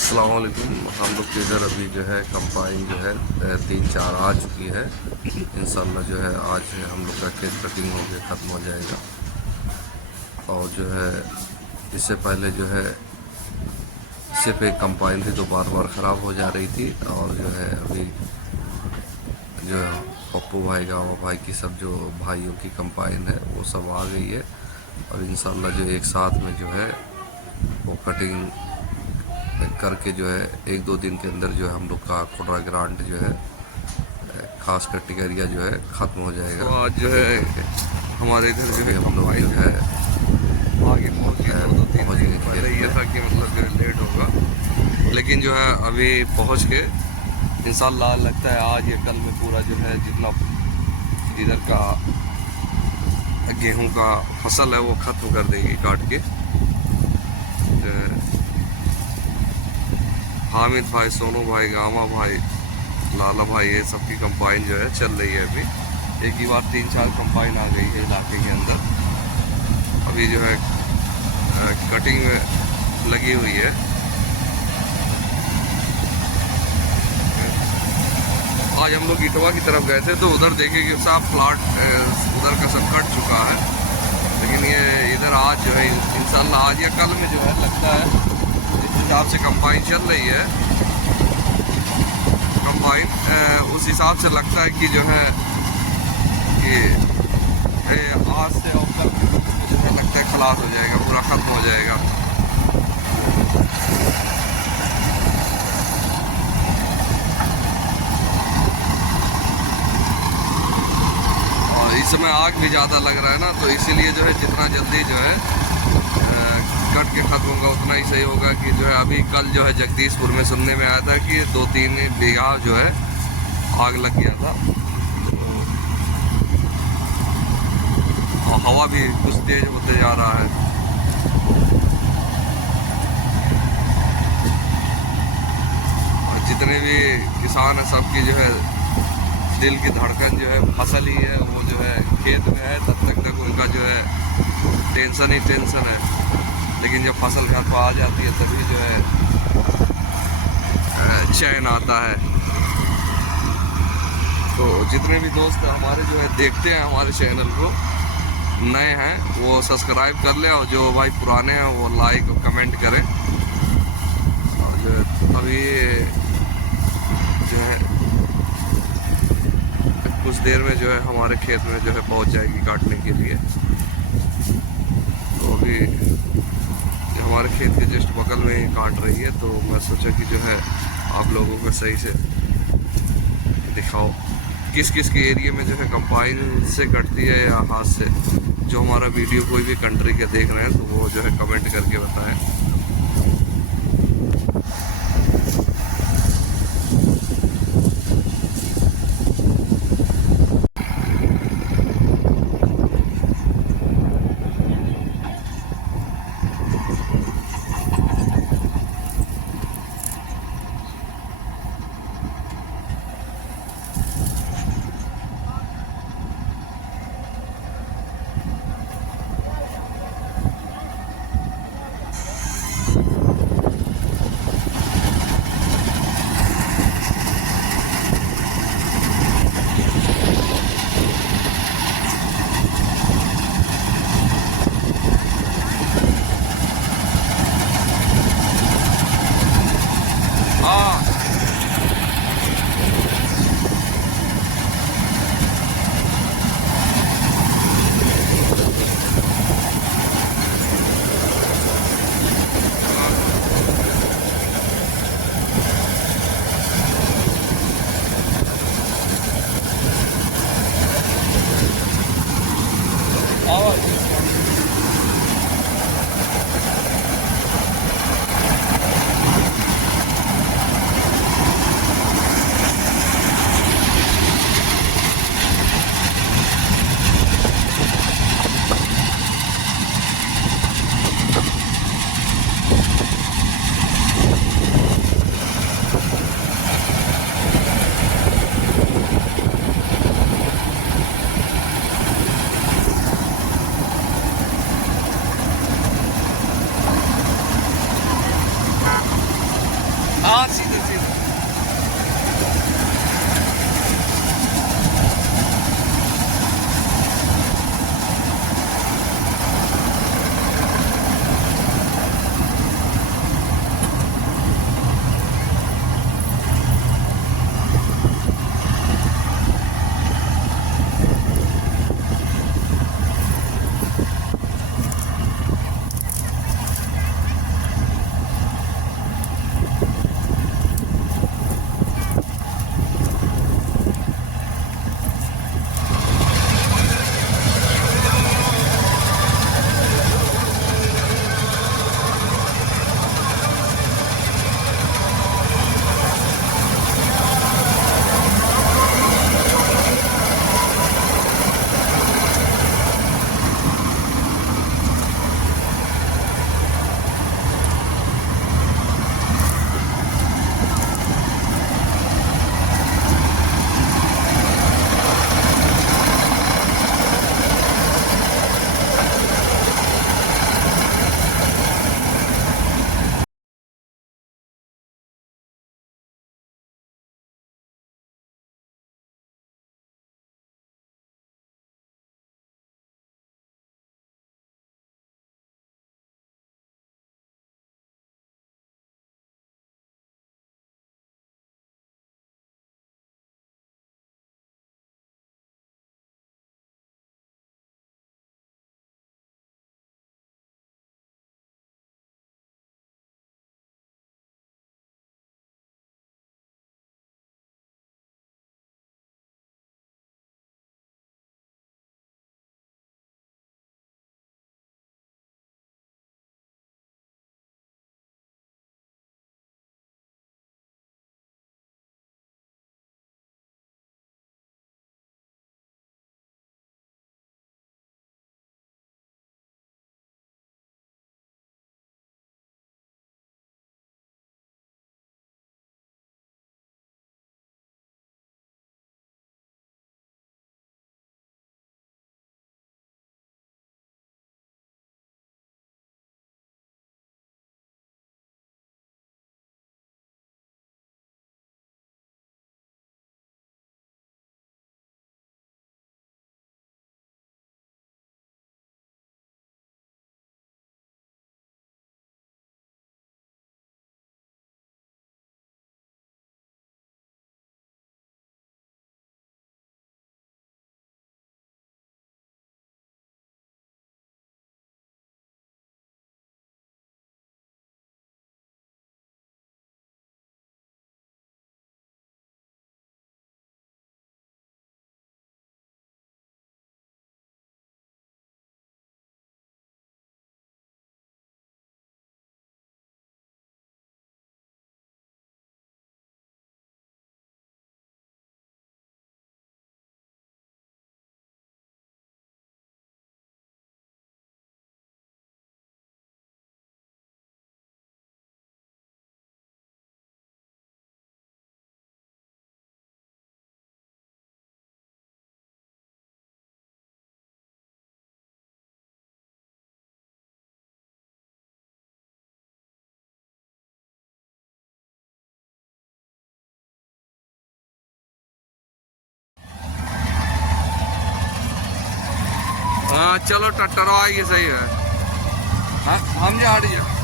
अस्सलाम वालेकुम। हम लोग के इधर अभी जो है कंपाइन जो है 3-4 आ चुकी है। इंशाल्लाह जो है आज हम लोग का केक कटिंग हो के ख़त्म हो जाएगा। और जो है इससे पहले जो है सिर्फ एक कंपाइन थी तो बार बार ख़राब हो जा रही थी। और जो है अभी जो है पप्पू भाई गावा भाई की सब जो भाइयों की कंपाइन है वो सब आ गई है। और इंशाल्लाह जो एक साथ में जो है वो कटिंग करके जो है 1-2 दिन के अंदर जो है हम लोग का कोडरा ग्रांट जो है खास कटिंग एरिया जो है ख़त्म हो जाएगा। तो आज जो है हमारे इधर जो है हम लोग जो है आगे पहुँच गए। पहले ये था कि मतलब लेट होगा, लेकिन जो है अभी पहुँच के इंशाल्लाह लगता है आज या कल में पूरा जो है जितना इधर का गेहूं का फसल है वो ख़त्म कर देगी काट के। हामिद भाई, सोनू भाई, गामा भाई, लाला भाई, ये सबकी कंपाइन जो है चल रही है। अभी एक ही बार 3-4 कंपाइन आ गई है इलाके के अंदर। अभी जो है कटिंग लगी हुई है। आज हम लोग इटवा की तरफ गए थे तो उधर देखे कि साफ प्लाट उधर का सब कट चुका है, लेकिन ये इधर आज जो है इंशाल्लाह आज या कल में जो है लगता है जिस हिसाब से कंपाइन चल रही है कंपाइन उस हिसाब से लगता है कि जो है कि आज से और कल जो है लगता है खलास हो जाएगा, पूरा ख़त्म हो जाएगा। इस समय आग भी ज़्यादा लग रहा है ना, तो इसीलिए जो है जितना जल्दी जो है कट के ख़त्म होगा उतना ही सही होगा। कि जो है अभी कल जो है जगदीशपुर में सुनने में आया था कि 2-3 बीघा जो है आग लग गया था। और हवा भी कुछ तेज होते जा रहा है। और जितने भी किसान हैं सबकी जो है दिल की धड़कन जो है फसल ही है, वो जो है खेत में है तब तक उनका जो है टेंशन ही टेंशन है। लेकिन जब फसल घर पर आ जाती है तभी जो है चैन आता है। तो जितने भी दोस्त हमारे जो है देखते हैं हमारे चैनल को, नए हैं वो सब्सक्राइब कर ले, और जो भाई पुराने हैं वो लाइक और कमेंट करें। और जो अभी जो है कुछ देर में जो है हमारे खेत में जो है पहुंच जाएगी काटने के लिए। तो अभी हमारे खेत के जस्ट बगल में ही काट रही है, तो मैं सोचा कि जो है आप लोगों को सही से दिखाओ किस किस के एरिया में जो है कंपाइन से कटती है या हाथ से। जो हमारा वीडियो कोई भी कंट्री के देख रहे हैं तो वो जो है कमेंट करके बताएं। हाँ सीधे सीधे। हाँ चलो टट्टरो आएगी सही है। हाँ हम जा रही है।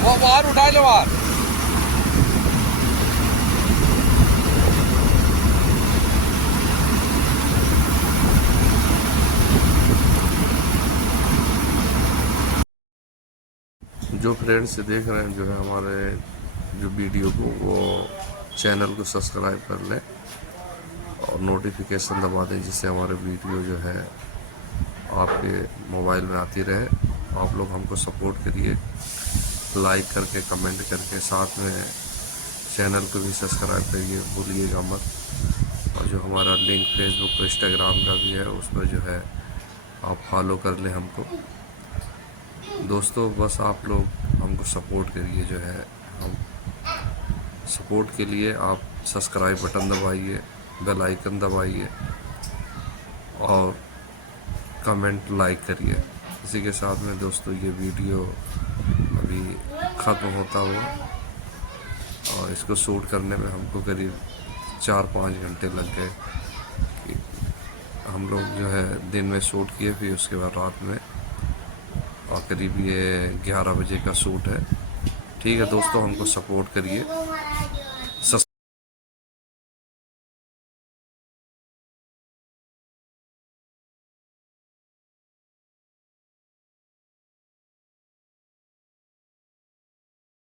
वो बाहर उठा लो बाहर। जो फ्रेंड्स देख रहे हैं जो है हमारे जो वीडियो को, वो चैनल को सब्सक्राइब कर लें और नोटिफिकेशन दबा दें, जिससे हमारे वीडियो जो है आपके मोबाइल में आती रहे। आप लोग हमको सपोर्ट करिए, लाइक करके, कमेंट करके, साथ में चैनल को भी सब्सक्राइब करिए, भूलिएगा मत। और जो हमारा लिंक फेसबुक और इंस्टाग्राम का भी है उस पर जो है आप फॉलो कर लें हमको। दोस्तों बस आप लोग हमको सपोर्ट करिए, जो है हम सपोर्ट के लिए आप सब्सक्राइब बटन दबाइए, बेल आइकन दबाइए और कमेंट लाइक करिए। इसी के साथ में दोस्तों ये वीडियो अभी ख़त्म होता हुआ, और इसको शूट करने में हमको करीब 4-5 घंटे लग गए। कि हम लोग जो है दिन में शूट किए, फिर उसके बाद रात में, और करीब ये 11 बजे का शूट है। ठीक है दोस्तों, हमको सपोर्ट करिए।